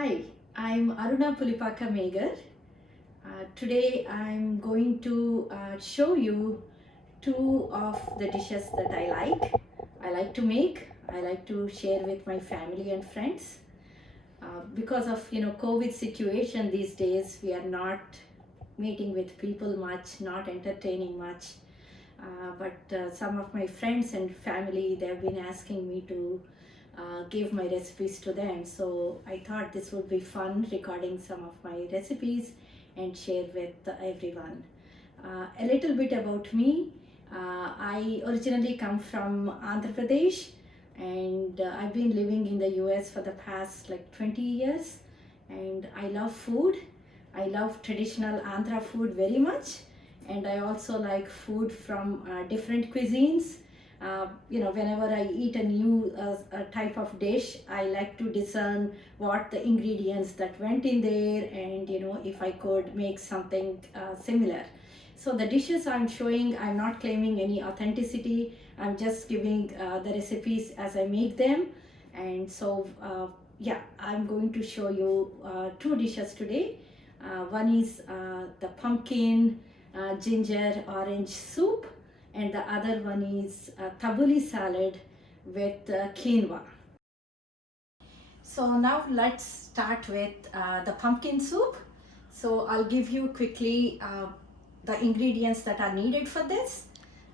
Hi, I'm Aruna Megar. Today I'm going to show you two of the dishes that I like to make. I like to share with my family and friends. Because of COVID situation these days, we are not meeting with people much, not entertaining much. But some of my friends and family, they've been asking me to give my recipes to them. So I thought this would be fun, recording some of my recipes and share with everyone. A little bit about me. I originally come from Andhra Pradesh, and I've been living in the US for the past like 20 years. And I love food. I love traditional Andhra food very much, and I also like food from different cuisines. Whenever I eat a new type of dish, I like to discern what the ingredients that went in there, and if I could make something similar. So the dishes I'm showing, I'm not claiming any authenticity. I'm just giving the recipes as I make them. And so yeah, I'm going to show you two dishes today. One is the pumpkin ginger orange soup, and the other one is tabbouleh salad with quinoa. So now let's start with the pumpkin soup. So I'll give you quickly the ingredients that are needed for this.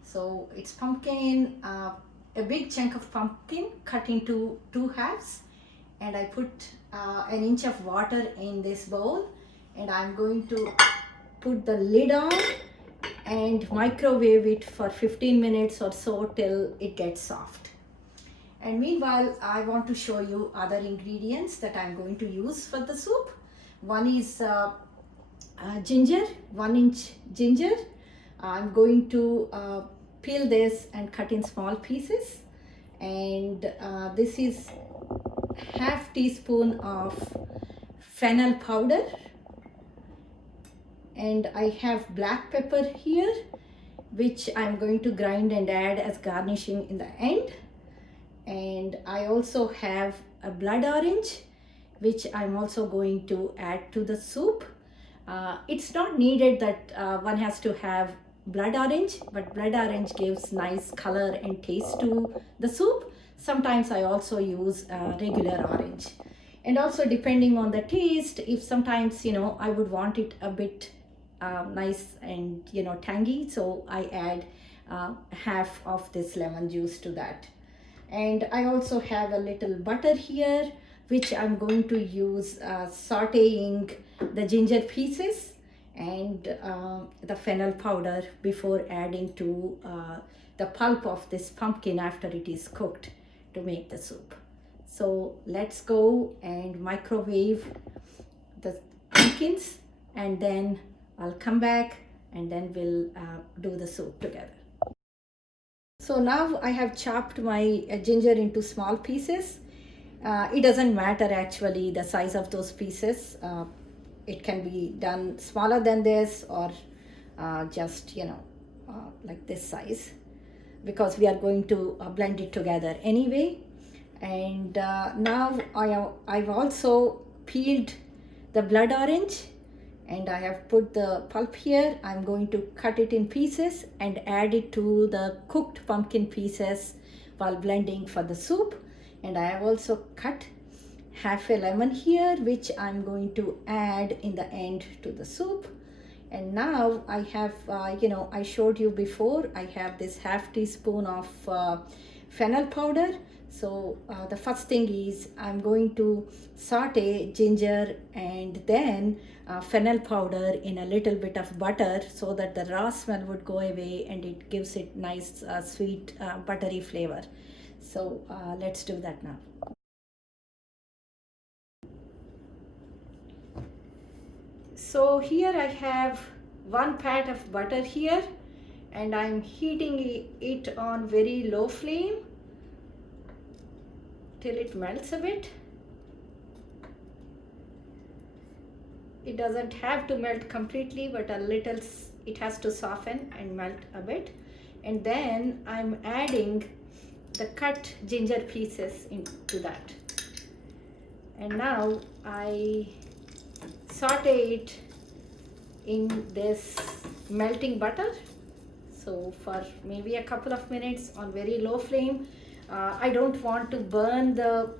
So it's pumpkin, a big chunk of pumpkin cut into two halves, and I put an inch of water in this bowl, and I'm going to put the lid on and microwave it for 15 minutes or so till it gets soft. And meanwhile, I want to show you other ingredients that I'm going to use for the soup. One is ginger, 1 inch ginger. I'm going to peel this and cut in small pieces. And this is half teaspoon of fennel powder. And I have black pepper here, which I'm going to grind and add as garnishing in the end. And I also have a blood orange, which I'm also going to add to the soup. It's not needed that one has to have blood orange, but blood orange gives nice color and taste to the soup. Sometimes I also use regular orange. And also depending on the taste, if sometimes I would want it a bit nice and tangy, so I add half of this lemon juice to that. And I also have a little butter here, which I'm going to use sauteing the ginger pieces and the fennel powder before adding to the pulp of this pumpkin after it is cooked to make the soup. So let's go and microwave the pumpkins, and then I'll come back and then we'll do the soup together. So now I have chopped my ginger into small pieces. It doesn't matter actually the size of those pieces. It can be done smaller than this, or just like this size, because we are going to blend it together anyway. And now I've also peeled the blood orange, and I have put the pulp here. I'm going to cut it in pieces and add it to the cooked pumpkin pieces while blending for the soup. And I have also cut half a lemon here, which I'm going to add in the end to the soup. And now I have, I showed you before, I have this half teaspoon of fennel powder. So the first thing is I'm going to saute ginger and then fennel powder in a little bit of butter, so that the raw smell would go away and it gives it nice sweet buttery flavor. So let's do that now. So here I have 1 pat of butter here, and I'm heating it on very low flame till it melts a bit. It doesn't have to melt completely, but a little, it has to soften and melt a bit. And then I'm adding the cut ginger pieces into that. And now I saute it in this melting butter. So for maybe a couple of minutes on very low flame. I don't want to burn the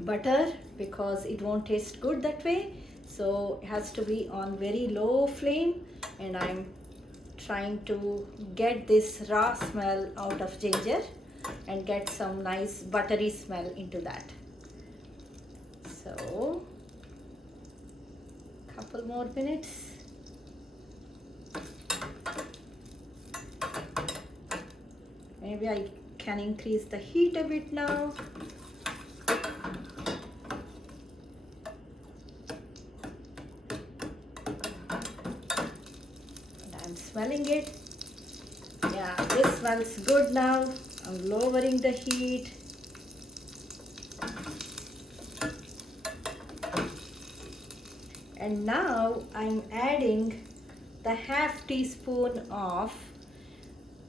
butter because it won't taste good that way. So it has to be on very low flame, and I'm trying to get this raw smell out of ginger and get some nice buttery smell into that. So couple more minutes. Maybe I can increase the heat a bit now. And I'm smelling it. Yeah, this smells good now. I'm lowering the heat. And now I'm adding the half teaspoon of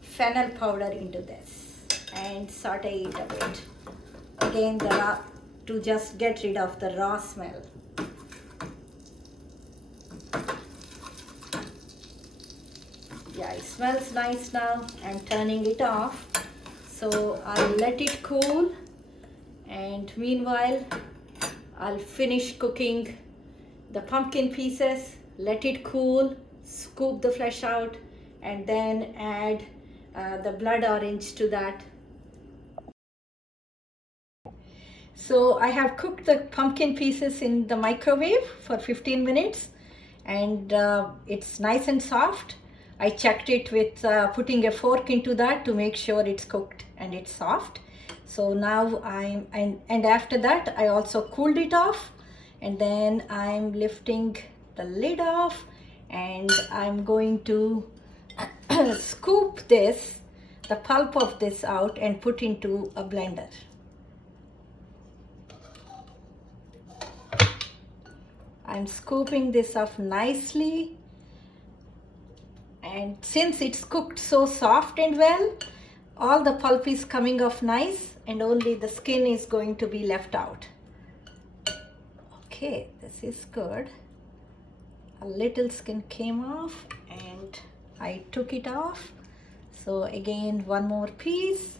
fennel powder into this and saute it a bit. Again, to just get rid of the raw smell. Yeah, it smells nice now. I'm turning it off. So I'll let it cool, and meanwhile I'll finish cooking the pumpkin pieces. Let it cool, scoop the flesh out, and then add the blood orange to that. So I have cooked the pumpkin pieces in the microwave for 15 minutes, and it's nice and soft. I checked it with putting a fork into that to make sure it's cooked and it's soft. So now and after that I also cooled it off, and then I'm lifting the lid off, and I'm going to scoop this, the pulp of this out, and put into a blender. I'm scooping this off nicely, and since it's cooked so soft and well, all the pulp is coming off nice, and only the skin is going to be left out. Okay, this is good. A little skin came off and I took it off. So again, one more piece,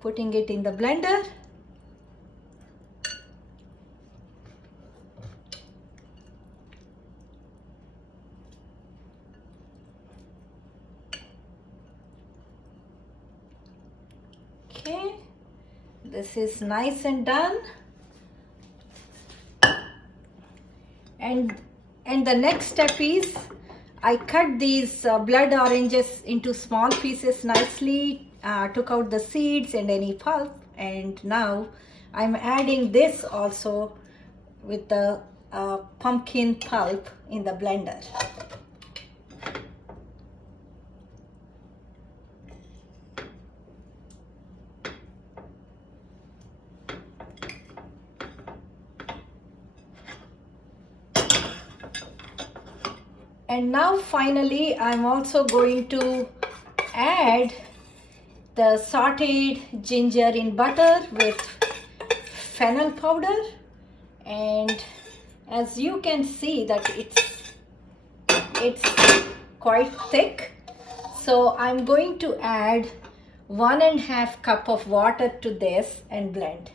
putting it in the blender. Okay, this is nice and done. And the next step is I cut these blood oranges into small pieces nicely, took out the seeds and any pulp, and now I'm adding this also with the pumpkin pulp in the blender. And now finally I'm also going to add the sauteed ginger in butter with fennel powder, and as you can see that it's quite thick, so I'm going to add 1.5 cup of water to this and blend.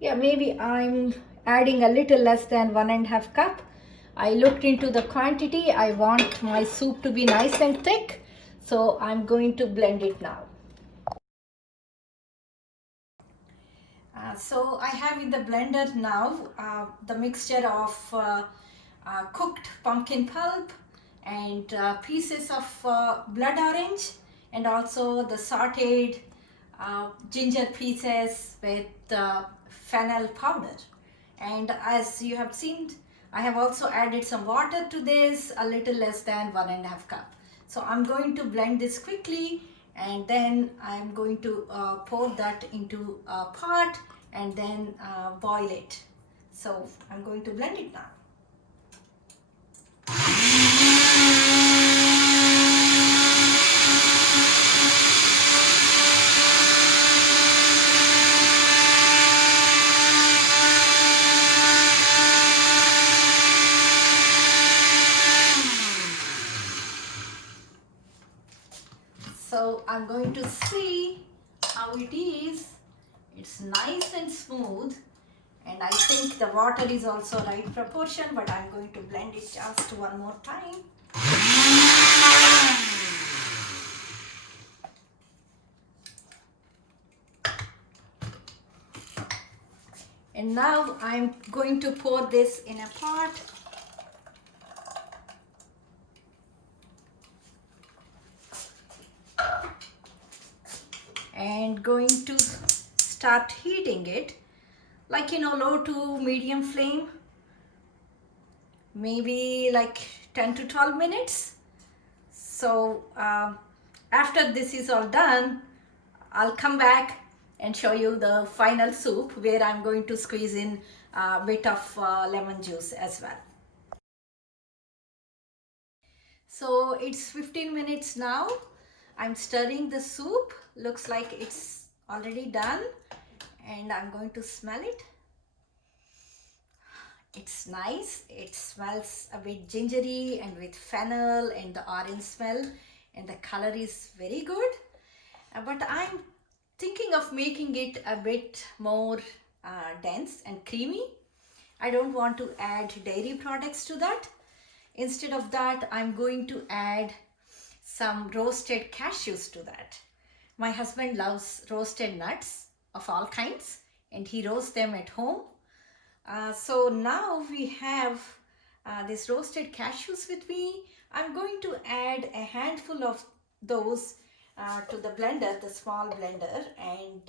Yeah, maybe I'm adding a little less than 1.5 cup. I looked into the quantity. I want my soup to be nice and thick, so I'm going to blend it now. So I have in the blender now the mixture of cooked pumpkin pulp and pieces of blood orange, and also the sauteed ginger pieces with fennel powder. And as you have seen, I have also added some water to this, a little less than 1.5 cup. So I'm going to blend this quickly, and then I'm going to pour that into a pot and then boil it. So I'm going to blend it now. I'm going to see how it is. It's nice and smooth, and I think the water is also right proportion, but I'm going to blend it just one more time. And now I'm going to pour this in a pot. And going to start heating it, like, low to medium flame, maybe like 10 to 12 minutes. So after this is all done, I'll come back and show you the final soup, where I'm going to squeeze in a bit of lemon juice as well. So it's 15 minutes now. I'm stirring the soup. Looks like it's already done, and I'm going to smell it. It's nice. It smells a bit gingery and with fennel and the orange smell, and the color is very good. But I'm thinking of making it a bit more dense and creamy. I don't want to add dairy products to that. Instead of that, I'm going to add some roasted cashews to that. My husband loves roasted nuts of all kinds, and he roasts them at home. So now we have this roasted cashews with me. I'm going to add a handful of those to the blender, the small blender, and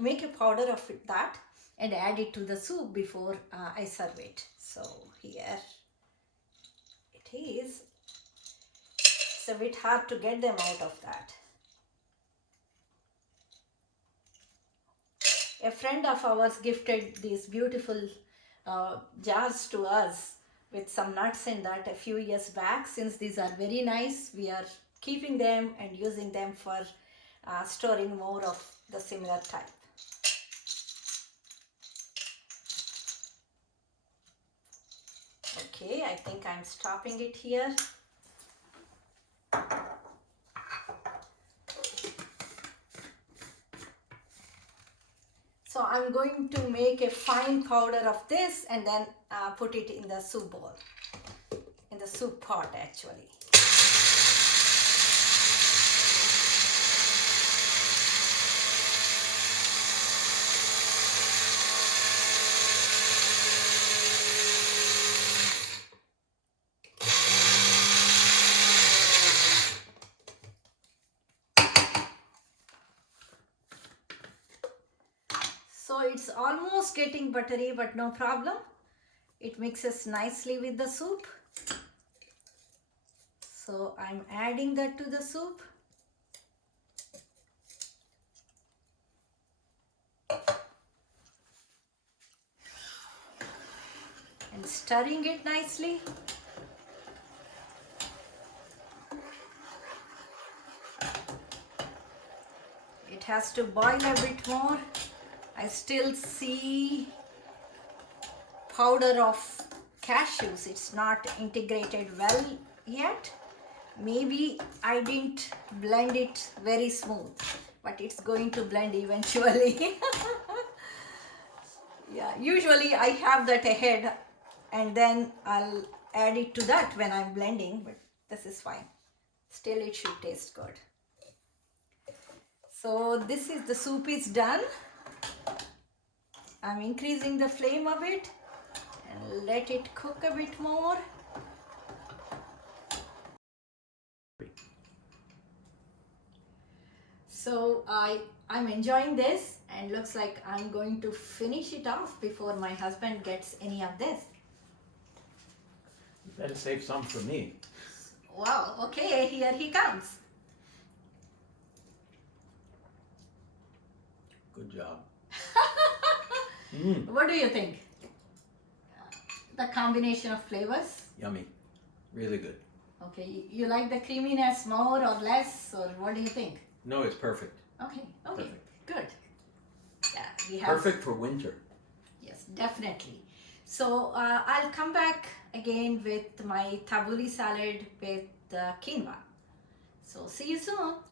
make a powder of that and add it to the soup before I serve it. So here it is. It's a bit hard to get them out of that. A friend of ours gifted these beautiful jars to us with some nuts in that a few years back. Since these are very nice, we are keeping them and using them for storing more of the similar type. Okay, I think I'm stopping it here. So I'm going to make a fine powder of this and then put it in the soup bowl, in the soup pot actually. So it's almost getting buttery, but no problem. It mixes nicely with the soup. So I'm adding that to the soup. And stirring it nicely. It has to boil a bit more. I still see powder of cashews. It's not integrated well yet. Maybe I didn't blend it very smooth, but it's going to blend eventually. Yeah, usually I have that ahead and then I'll add it to that when I'm blending, but this is fine. Still it should taste good. So this is, the soup is done. I'm increasing the flame a bit and let it cook a bit more. So I'm enjoying this, and looks like I'm going to finish it off before my husband gets any of this. You better save some for me. Wow, okay, here he comes. Good job. What do you think? The combination of flavors? Yummy. Really good. Okay, you like the creaminess more or less, or what do you think? No, it's perfect. Okay, Perfect. good. Yeah, we have. Perfect for winter. Yes, definitely. So I'll come back again with my tabbouleh salad with quinoa. So see you soon.